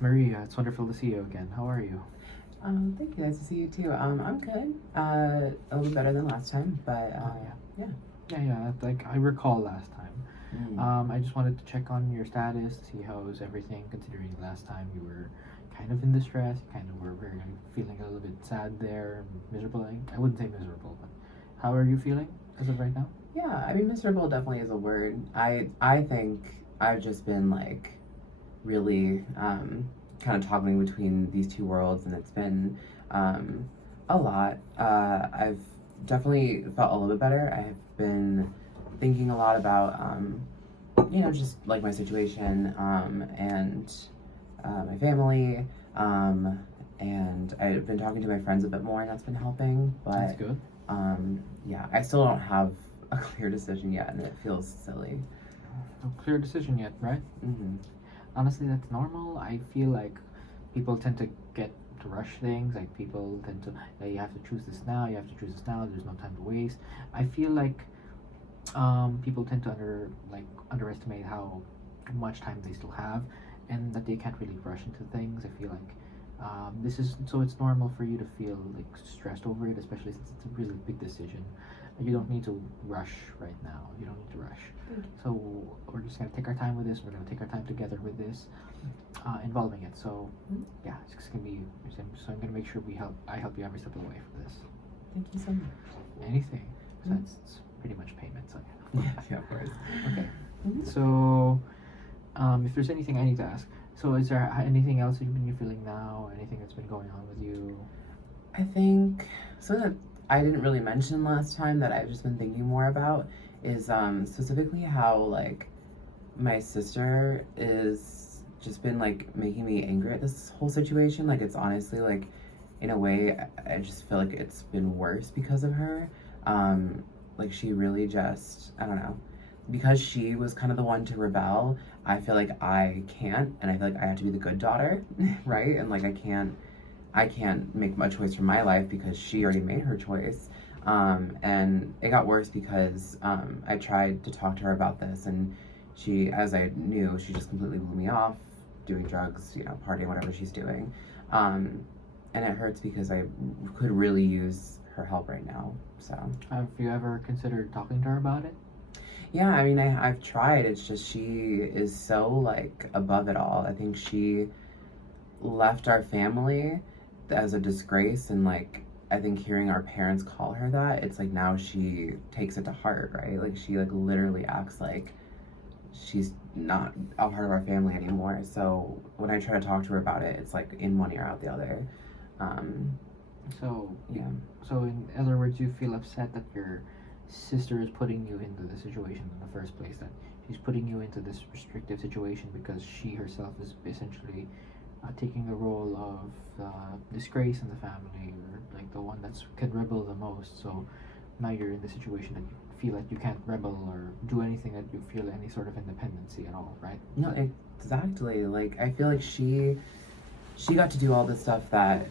Maria, it's wonderful to see you again. How are you? Thank you. Nice to see you too. I'm good. A little better than last time, but yeah. Yeah. Like I recall last time. Mm. I just wanted to check on your status, see how was everything. Considering last time you were kind of in distress, you kind of were very feeling a little bit sad there, miserable. I wouldn't say miserable, but how are you feeling as of right now? Yeah, I mean, miserable definitely is a word. I think I've just been like really kind of toggling between these two worlds, and it's been a lot. I've definitely felt a little bit better. I've been thinking a lot about just like my situation and my family. And I've been talking to my friends a bit more, and that's been helping. That's But good. yeah, I still don't have a clear decision yet, and it feels silly. No clear decision yet, right? Mm-hmm. Honestly, that's normal. I feel like people tend to get to rush things. Like people tend to, you have to choose this now. You have to choose this now. There's no time to waste. I feel like people tend to underestimate how much time they still have, and that they can't really rush into things. I feel like this is so it's normal for you to feel like stressed over it, especially since it's a really big decision. You don't need to rush right now. You don't need to rush. So we're just gonna take our time with this. We're gonna take our time together with this, involving it. So yeah, it's just gonna be. So I'm gonna make sure I help you every step of the way for this. Thank you so much. Anything besides it's pretty much payment. So yeah. Yeah, of course. Okay. Mm-hmm. So if there's anything I need to ask, so is there anything else you've been feeling now? Anything that's been going on with you? I think something that I didn't really mention last time that I've just been thinking more about is specifically how like my sister is just been like making me angry at this whole situation. Like it's honestly like in a way I just feel like it's been worse because of her. Like she really just I don't know. Because she was kind of the one to rebel, I feel like I can't, and I feel like I have to be the good daughter, right? And like I can't make a choice for my life because she already made her choice. And it got worse because I tried to talk to her about this, and she, as I knew, she just completely blew me off, doing drugs, partying, whatever she's doing. And it hurts because I could really use her help right now. So Have you ever considered talking to her about it? yeah, I mean, I've tried. It's just she is so like above it all. I think she left our family as a disgrace, and like I think hearing our parents call her that, it's like now she takes it to heart, right? Like she like literally acts like she's not a part of our family anymore. So when I try to talk to her about it, it's like in one ear out the other. um So yeah. so in other words, you feel upset that your sister is putting you into the situation in the first place. That she's putting you into this restrictive situation because she herself is essentially taking the role of disgrace in the family, or like the one that's can rebel the most. So now you're in the situation that you feel like you can't rebel or do anything, that you feel any sort of independency at all, right? No, exactly. Like I feel like she got to do all this stuff that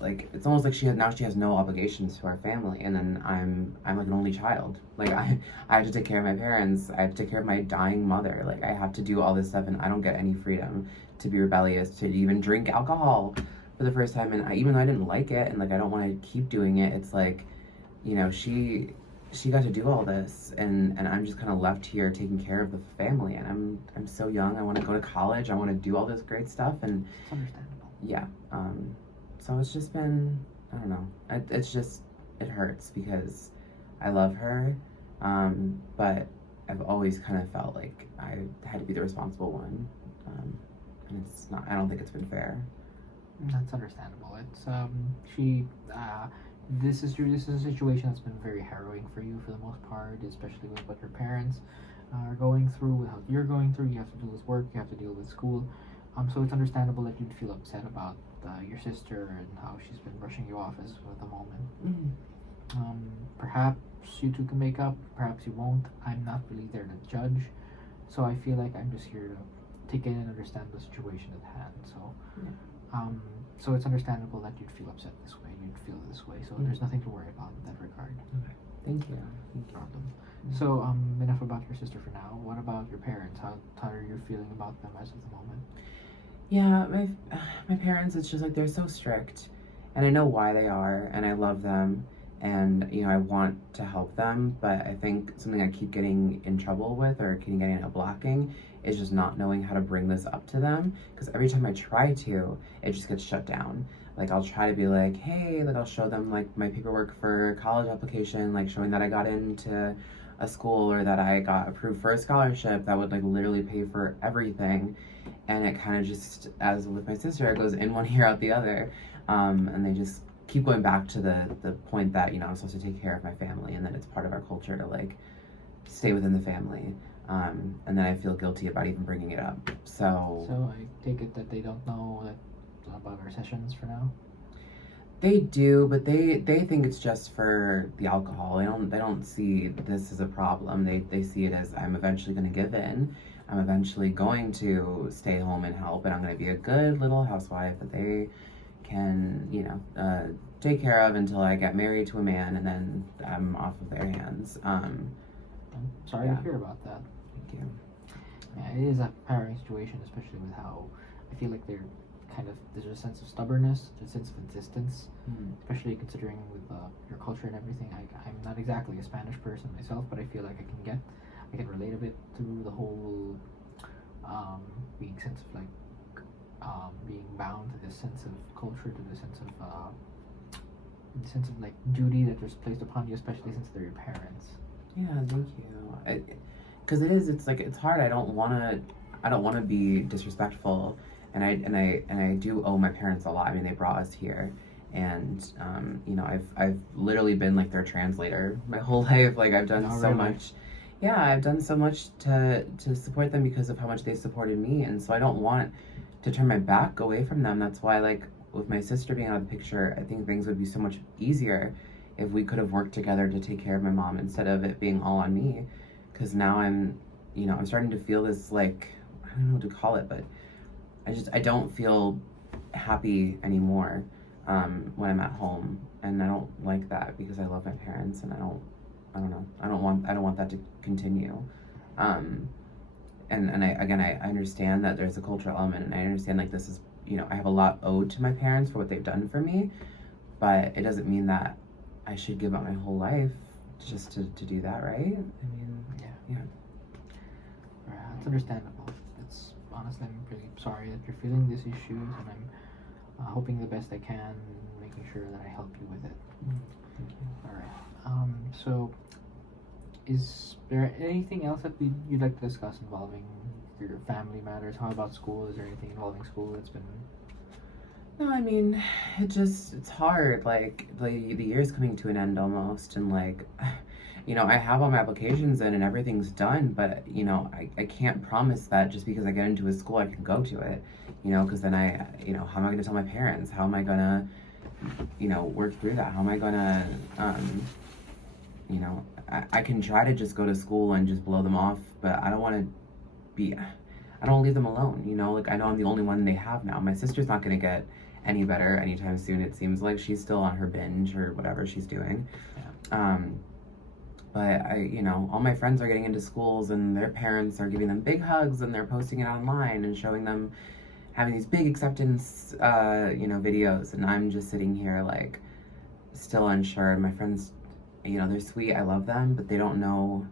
like it's almost like she has no obligations to our family, and then I'm like an only child. Like I have to take care of my parents. I have to take care of my dying mother. Like I have to do all this stuff, and I don't get any freedom to be rebellious, to even drink alcohol for the first time. And even though I didn't like it, and like I don't want to keep doing it, it's like she got to do all this, and I'm just kind of left here taking care of the family, and I'm so young. I want to go to college. I want to do all this great stuff, and It's understandable. yeah. So it's just been, I don't know. It's just, it hurts because I love her, but I've always kind of felt like I had to be the responsible one, and it's not. I don't think it's been fair. That's understandable. It's she this is a situation that's been very harrowing for you for the most part, especially with what your parents are going through, with how you're going through. You have to deal with work, you have to deal with school. So it's understandable that you'd feel upset about your sister and how she's been brushing you off as of the moment. Perhaps you two can make up, perhaps you won't. I'm not really there to judge, so I feel like I'm just here to take in and understand the situation at hand. So, Yeah. so it's understandable that you'd feel upset this way, you'd feel this way. So there's nothing to worry about in that regard. Okay. Thank you. No problem. So enough about your sister for now. What about your parents? How are you feeling about them as of the moment? Yeah, my parents, it's just like they're so strict, and I know why they are, and I love them, and I want to help them, but I think something I keep getting in trouble with or keep getting a blocking is just not knowing how to bring this up to them, because every time I try to, it just gets shut down. Like I'll try to be like, hey, like I'll show them like my paperwork for a college application, like showing that I got into a school or that I got approved for a scholarship that would like literally pay for everything, and it kind of just, as with my sister, it goes in one ear out the other, and they just keep going back to the point that I'm supposed to take care of my family and that it's part of our culture to like stay within the family, and then I feel guilty about even bringing it up. So I take it that they don't know that about our sessions for now. They do, but they think it's just for the alcohol. They don't see this as a problem. They see it as, I'm eventually going to give in. I'm eventually going to stay home and help, and I'm going to be a good little housewife that they can, take care of until I get married to a man, and then I'm off of their hands. I'm sorry to hear about that. Thank you. Yeah, it is a harrowing situation, especially with how I feel like there's a sense of stubbornness, a sense of insistence, especially considering with your culture and everything. I'm not exactly a Spanish person myself, but I feel like I can relate a bit to the whole being sense of like being bound to this sense of culture, to the sense of like duty that was placed upon you, especially since they're your parents. Yeah, thank you. Because it's like it's hard. I don't want to be disrespectful, and I do owe my parents a lot. I mean, they brought us here, and I've literally been like their translator my whole life. Like I've done so much. Yeah, I've done so much to support them because of how much they supported me, and so I don't want to turn my back away from them. That's why, like, with my sister being out of the picture, I think things would be so much easier if we could have worked together to take care of my mom instead of it being all on me. Because now I'm starting to feel this, like, I don't know what to call it, but I don't feel happy anymore when I'm at home, and I don't like that because I love my parents, and I don't know. I don't want that to continue. And I understand that there's a cultural element, and I understand like this is, I have a lot owed to my parents for what they've done for me, but it doesn't mean that I should give up my whole life just to do that, right? I mean, yeah. It's understandable. It's honestly, I'm really sorry that you're feeling these issues, and I'm hoping the best I can, making sure that I help you with it. Thank you. All right. So, is there anything else that you'd like to discuss involving your family matters? How about school? Is there anything involving school that's been? No, I mean, it's hard. Like the year's coming to an end almost, and like, I have all my applications in and everything's done, but I can't promise that just because I get into a school I can go to it, because then how am I going to tell my parents? How am I going to, work through that? How am I going to, I can try to just go to school and just blow them off, but I don't want to leave them alone, like I know I'm the only one they have now. My sister's not going to get any better anytime soon. It seems like she's still on her binge or whatever she's doing. Yeah. But all my friends are getting into schools and their parents are giving them big hugs and they're posting it online and showing them having these big acceptance, videos. And I'm just sitting here like still unsure. My friends, they're sweet. I love them, but they don't know.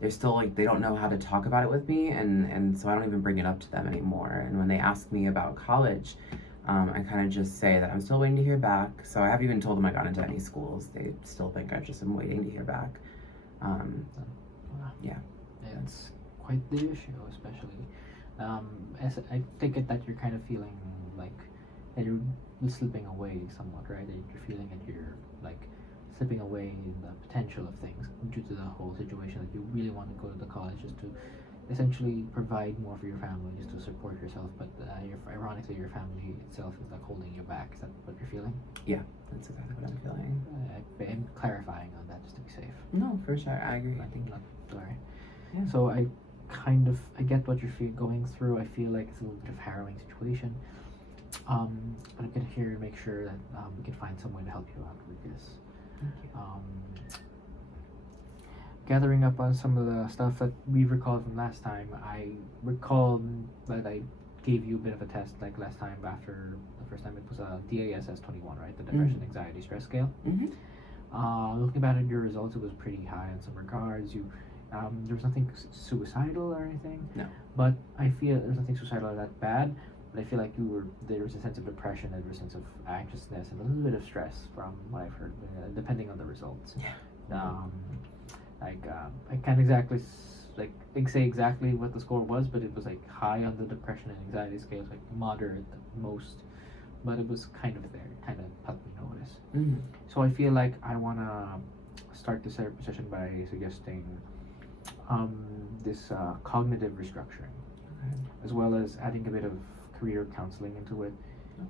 They're still like, they don't know how to talk about it with me. And so I don't even bring it up to them anymore. And when they ask me about college, I kind of just say that I'm still waiting to hear back. So I haven't even told them I got into any schools. They still think I just am waiting to hear back. Yeah. It's quite the issue, especially. As I take it that you're kind of feeling like that you're slipping away somewhat, right? That you're feeling that you're like slipping away in the potential of things due to the whole situation, that you really want to go to the college just to essentially provide more for your family, just to support yourself, but ironically your family itself is like holding you back. Is that what you're feeling? Yeah, that's exactly what I'm feeling. I'm clarifying on that just to be safe. No, for sure, I agree. I think not. Sorry. Yeah. So I get what you're going through. I feel like it's a little bit of a harrowing situation. But I'm here to make sure that we can find some way to help you out with this. Thank you. Gathering up on some of the stuff that we recalled from last time, I recall that I gave you a bit of a test like last time. After the first time, it was a DASS 21, right? The Depression Anxiety Stress Scale. Mm-hmm. Looking back at your results, it was pretty high in some regards. There was nothing suicidal or anything. No. But I feel there's nothing suicidal or that bad. But I feel like there was a sense of depression, there was a sense of anxiousness, and a little bit of stress from what I've heard, depending on the results. Yeah. I can't exactly say exactly what the score was, but it was like high on the depression and anxiety scales, like moderate at most. But it was kind of there. It kind of helped me notice. Mm-hmm. So I feel like I want to start this session by suggesting this cognitive restructuring, as well as adding a bit of career counseling into it,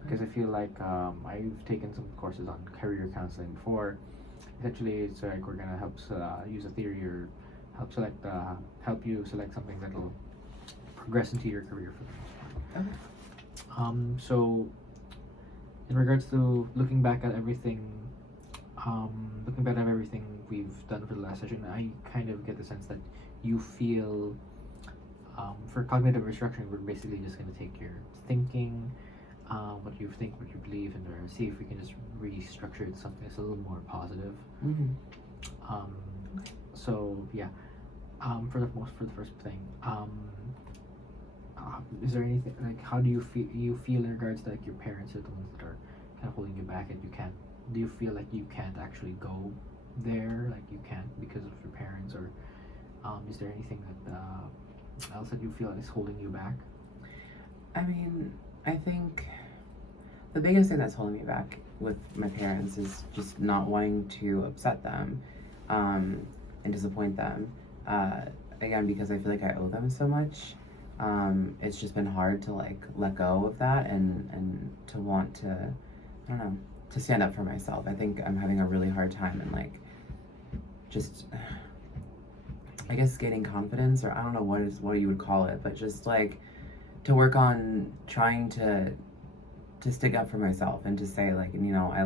because I feel like I've taken some courses on career counseling before. Essentially, it's like we're gonna help use a theory or help you select something that'll progress into your career for the most part. Okay. So in regards to looking back at everything we've done for the last session, I kind of get the sense that you feel for cognitive restructuring, we're basically just going to take your thinking, what you think, what you believe, and see if we can just restructure it to something that's a little more positive. So yeah, for the first thing, is there anything like how do you feel in regards to like your parents are the ones that are kind of holding you back, and do you feel like you can't actually go there, like you can't because of your parents, or is there anything that else that you feel is holding you back? I mean, I think the biggest thing that's holding me back with my parents is just not wanting to upset them and disappoint them. Again, because I feel like I owe them so much. It's just been hard to like let go of that and to want to, I don't know, to stand up for myself. I think I'm having a really hard time and like just, I guess, gaining confidence, or I don't know what you would call it, but just like to work on trying to stick up for myself and to say like, I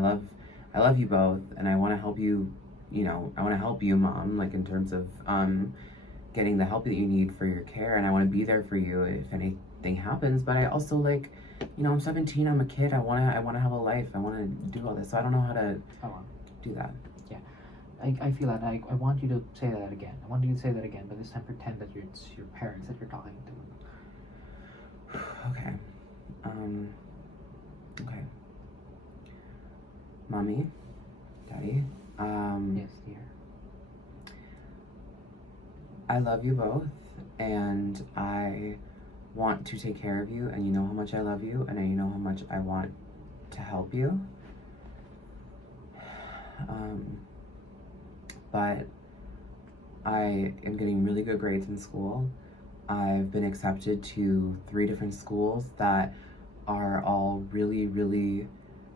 love you both, and I want to help you, I want to help you, Mom, like in terms of getting the help that you need for your care, and I want to be there for you if anything happens. But I also like, I'm 17, I'm a kid, I want to have a life, I want to do all this, so I don't know how to do that. I feel that I want you to say that again. I want you to say that again, but this time pretend that it's your parents that you're talking to. Okay. Okay. Mommy, Daddy. Yes, dear. I love you both, and I want to take care of you, and you know how much I love you, and you know how much I want to help you. But I am getting really good grades in school. I've been accepted to 3 different schools that are all really, really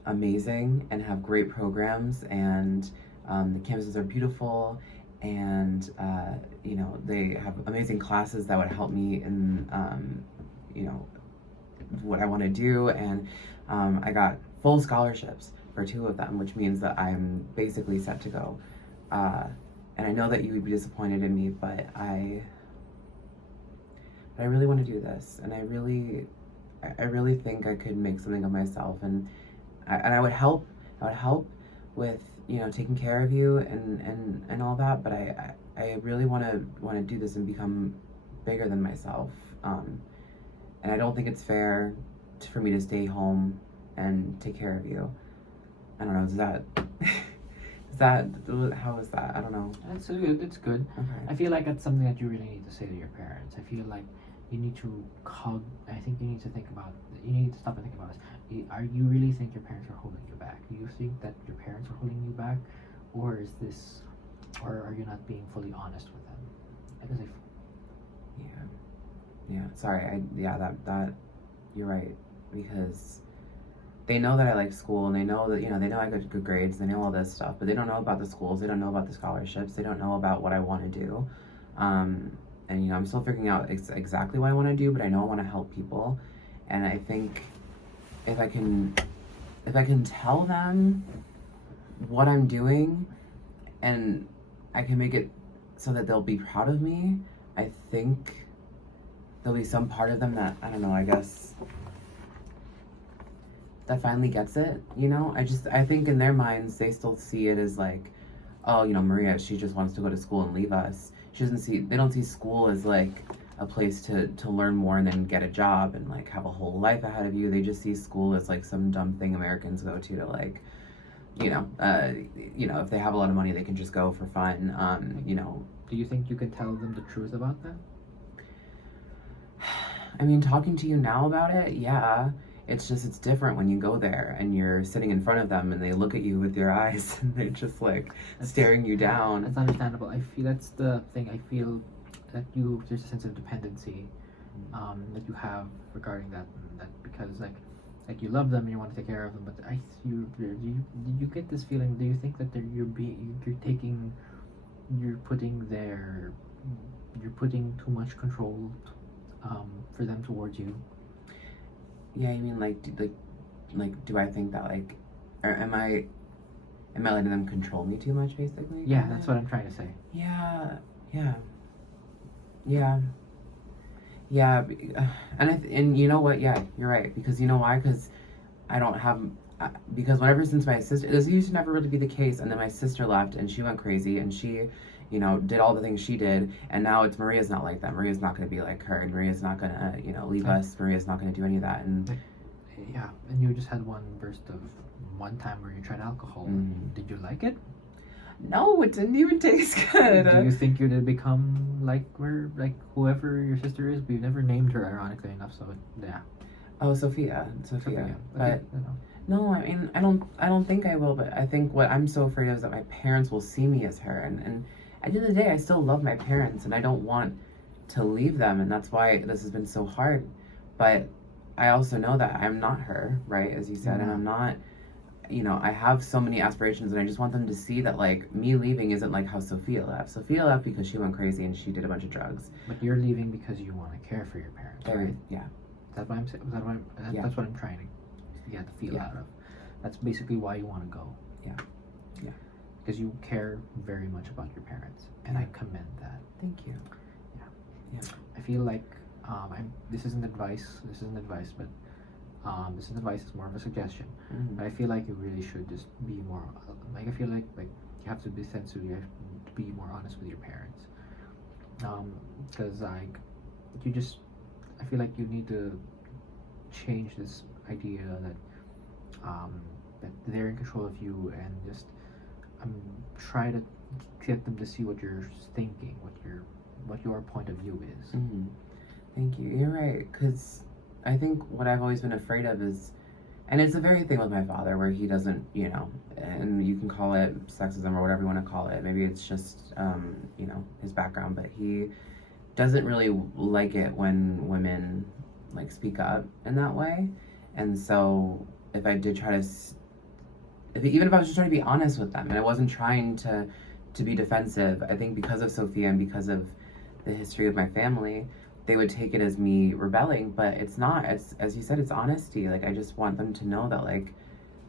amazing and have great programs, and the campuses are beautiful, and they have amazing classes that would help me in what I want to do, and I got full scholarships for 2 of them, which means that I'm basically set to go. And I know that you would be disappointed in me, but I really want to do this, and I really think I could make something of myself, and I would help with taking care of you and all that, but I really want to do this and become bigger than myself, and I don't think it's fair for me to stay home and take care of you. I don't know, how is that? I don't know. It's good. It's good. Okay. I feel like that's something that you really need to say to your parents. I feel like you need to I think you need to think about. You need to stop and think about this. Are you really think your parents are holding you back? Do you think that your parents are holding you back, or are you not being fully honest with them? Because Sorry. That you're right, because they know that I like school, and they know that they know I got good grades, they know all this stuff, but they don't know about the schools, they don't know about the scholarships, they don't know about what I want to do, and I'm still figuring out exactly what I want to do, but I know I want to help people, and I think if I can tell them what I'm doing, and I can make it so that they'll be proud of me, I think there'll be some part of them that, I don't know, I guess, that finally gets it, you know? I think in their minds, they still see it as like, oh, you know, Maria, she just wants to go to school and leave us. They don't see school as like a place to learn more and then get a job and like have a whole life ahead of you. They just see school as like some dumb thing Americans go to like, you know, if they have a lot of money, they can just go for fun, you know. Do you think you can tell them the truth about that? I mean, talking to you now about it, yeah. It's different when you go there and you're sitting in front of them and they look at you with their eyes and they're just like staring you down. That's understandable. I feel that's the thing. I feel that there's a sense of dependency that you have regarding that because like you love them and you want to take care of them, but you get this feeling? Do you think that you're putting too much control for them towards you? Yeah, you mean like do I think that like, or am I letting them control me too much, basically? Yeah, that's what I'm trying to say. Yeah, and you know what? Yeah, you're right, because you know why? Because I don't have, because since my sister, this used to never really be the case, and then my sister left and she went crazy and she, you know, did all the things she did, and now it's Maria's not like that. Maria's not going to be like her, and Maria's not going to, you know, leave us. Maria's not going to do any of that. And yeah, and you just had one time where you tried alcohol. Did you like it? No, it didn't even taste good. Do you think you're gonna become like whoever your sister is? We've never named her, ironically enough. So yeah. Oh, Sophia. But okay. no, I mean, I don't think I will. But I think what I'm so afraid of is that my parents will see me as her, and at the end of the day, I still love my parents, and I don't want to leave them, and that's why this has been so hard. But I also know that I'm not her, right, as you said, and I'm not, you know, I have so many aspirations, and I just want them to see that, like, me leaving isn't like how Sophia left. Sophia left because she went crazy and she did a bunch of drugs. But you're leaving because you want to care for your parents, right? Yeah. That's what I'm saying. That's what I'm trying to get the feel out of. That's basically why you want to go. Yeah. Because you care very much about your parents, and I commend that. Thank you. Yeah. I feel like this isn't advice, but this isn't advice. It's more of a suggestion. But I feel like you really should just be more like, I feel like you have to be sensitive. You have to be more honest with your parents. Because I feel like you need to change this idea that they're in control of you, and just try to get them to see what you're thinking, what your point of view is. Thank you. You're right, because I think what I've always been afraid of is, and it's a very thing with my father, where he doesn't, you know, and you can call it sexism or whatever you want to call it. Maybe it's just, you know, his background, but he doesn't really like it when women like speak up in that way. And so if I did try to, even if I was just trying to be honest with them, and I wasn't trying to be defensive, I think because of Sophia and because of the history of my family, they would take it as me rebelling, but it's not. It's, as you said, it's honesty. Like, I just want them to know that, like,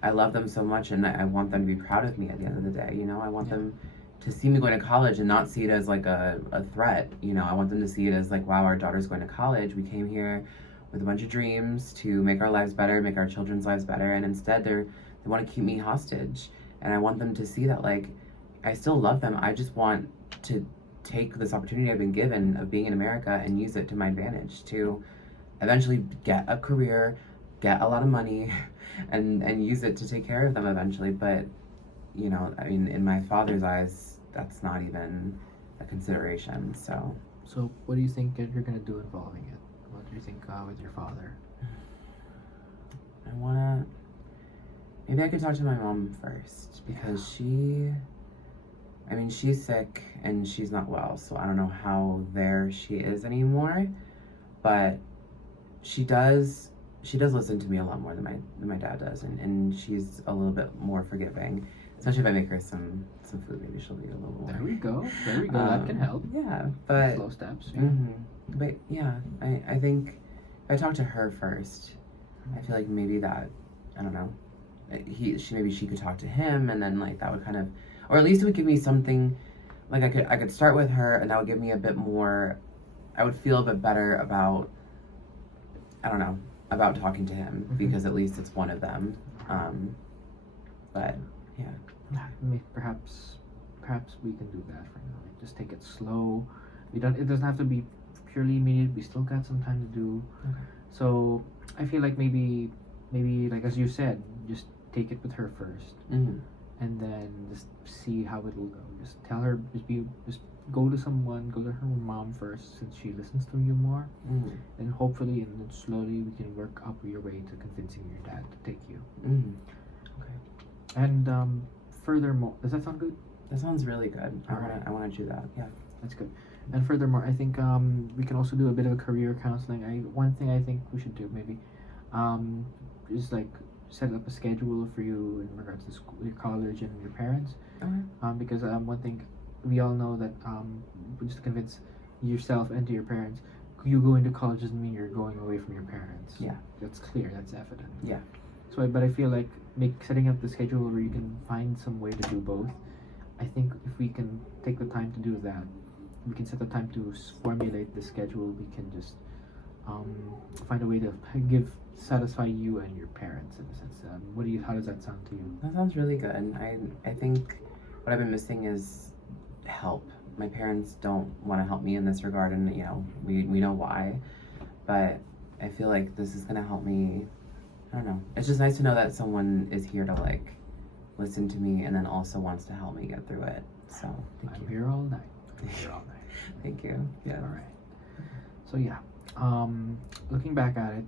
I love them so much, and I want them to be proud of me at the end of the day, you know? I want them to see me going to college and not see it as, like, a threat, you know? I want them to see it as, like, wow, our daughter's going to college. We came here with a bunch of dreams to make our lives better, make our children's lives better, and instead they want to keep me hostage. And I want them to see that, like, I still love them. I just want to take this opportunity I've been given of being in America and use it to my advantage to eventually get a career, get a lot of money, and use it to take care of them eventually. But, you know, I mean, in my father's eyes, that's not even a consideration. So what do you think you're going to do involving it? What do you think with your father? Maybe I could talk to my mom first, because she's sick and she's not well, so I don't know how there she is anymore, but she does listen to me a lot more than my dad does, and she's a little bit more forgiving, especially if I make her some food. Maybe she'll be a little more. There we go, that can help. Yeah, but slow steps. But yeah, I think if I talk to her first, I feel like maybe that, I don't know, she could talk to him, and then, like, that would kind of, or at least it would give me something, like, I could start with her, and that would give me a bit more I would feel a bit better about, I don't know, about talking to him, because at least it's one of them. But yeah. Perhaps we can do that for now. Like, just take it slow. It doesn't have to be purely immediate. We still got some time to do. Okay. So I feel like maybe like as you said, just take it with her first, Mm-hmm. and then just see how it will go. Just tell her, just go to someone, go to her mom first, since she listens to you more, Mm-hmm. and hopefully, and then slowly we can work up your way to convincing your dad to take you. Mm-hmm. Okay. And furthermore, does that sound good? That sounds really good. Alright. I wanna do that. Yeah. That's good. And furthermore, I think we can also do a bit of a career counseling. One thing I think we should do maybe is like set up a schedule for you in regards to school, your college, and your parents. Okay. Because one thing we all know that just to convince yourself and to your parents, you going to college doesn't mean you're going away from your parents. Yeah. That's clear. That's evident. Yeah. So, but I feel like setting up the schedule where you can find some way to do both. I think if we can take the time to do that, we can set the time to formulate the schedule. We can just find a way to satisfy you and your parents in a sense. How does that sound to you? That sounds really good. I think what I've been missing is help. My parents don't want to help me in this regard, and we know why. But I feel like this is gonna help me. I don't know. It's just nice to know that someone is here to like listen to me, and then also wants to help me get through it. So I'm here all night. I'm here all night. Thank you. Yeah. All right. So yeah, looking back at it,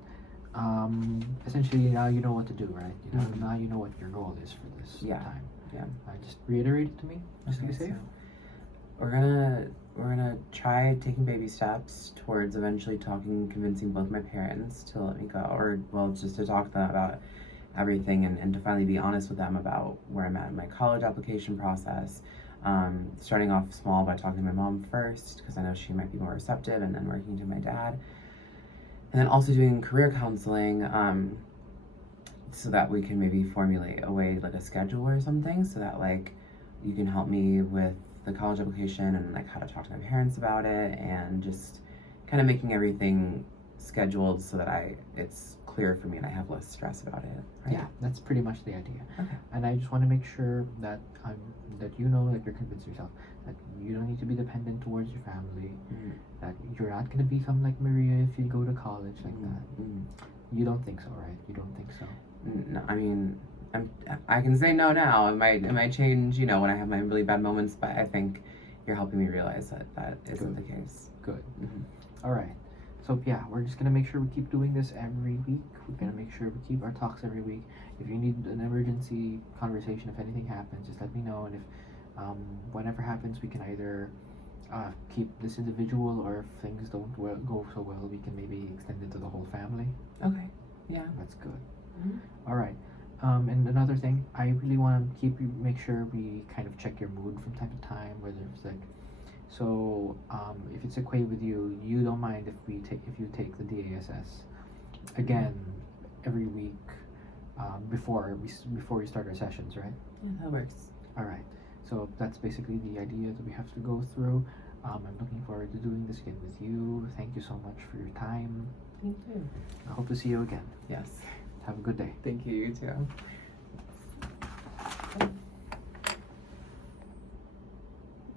essentially now you know what to do, right? Now you know what your goal is for this time. Yeah. Just reiterate it to me, just to be Okay, safe. so we're gonna try taking baby steps towards eventually convincing both my parents to let me go, or well, just to talk to them about everything, and to finally be honest with them about where I'm at in my college application process. Starting off small by talking to my mom first, because I know she might be more receptive, and then working to my dad, and then also doing career counseling, so that we can maybe formulate a way, like a schedule or something, so that like you can help me with the college application, and like how to talk to my parents about it, and just kind of making everything scheduled so that it's clear for me and I have less stress about it. Right? Yeah, that's pretty much the idea. Okay. And I just want to make sure that you know that you're convinced yourself that you don't need to be dependent towards your family. Mm-hmm. That you're not going to become like Maria if you go to college like that. Mm-hmm. You don't think so, right? You don't think so? No, I mean, I can say no now. It might change, when I have my really bad moments. But I think you're helping me realize that isn't the case. Good. Mm-hmm. All right. So yeah, we're just gonna make sure we keep doing this every week. We're gonna make sure we keep our talks every week. If you need an emergency conversation, if anything happens, just let me know. And if whatever happens, we can either keep this individual, or if things don't go so well, we can maybe extend it to the whole family. Okay. Yeah. That's good. Mm-hmm. All right. And another thing, I really want to make sure we kind of check your mood from time to time, whether it's like, so if it's okay with you, you don't mind if you take the DASS again every week before we start our sessions, right? Yeah, that works. All right. So that's basically the idea that we have to go through. I'm looking forward to doing this again with you. Thank you so much for your time. Thank you. I hope to see you again. Yes. Have a good day. Thank you. You too.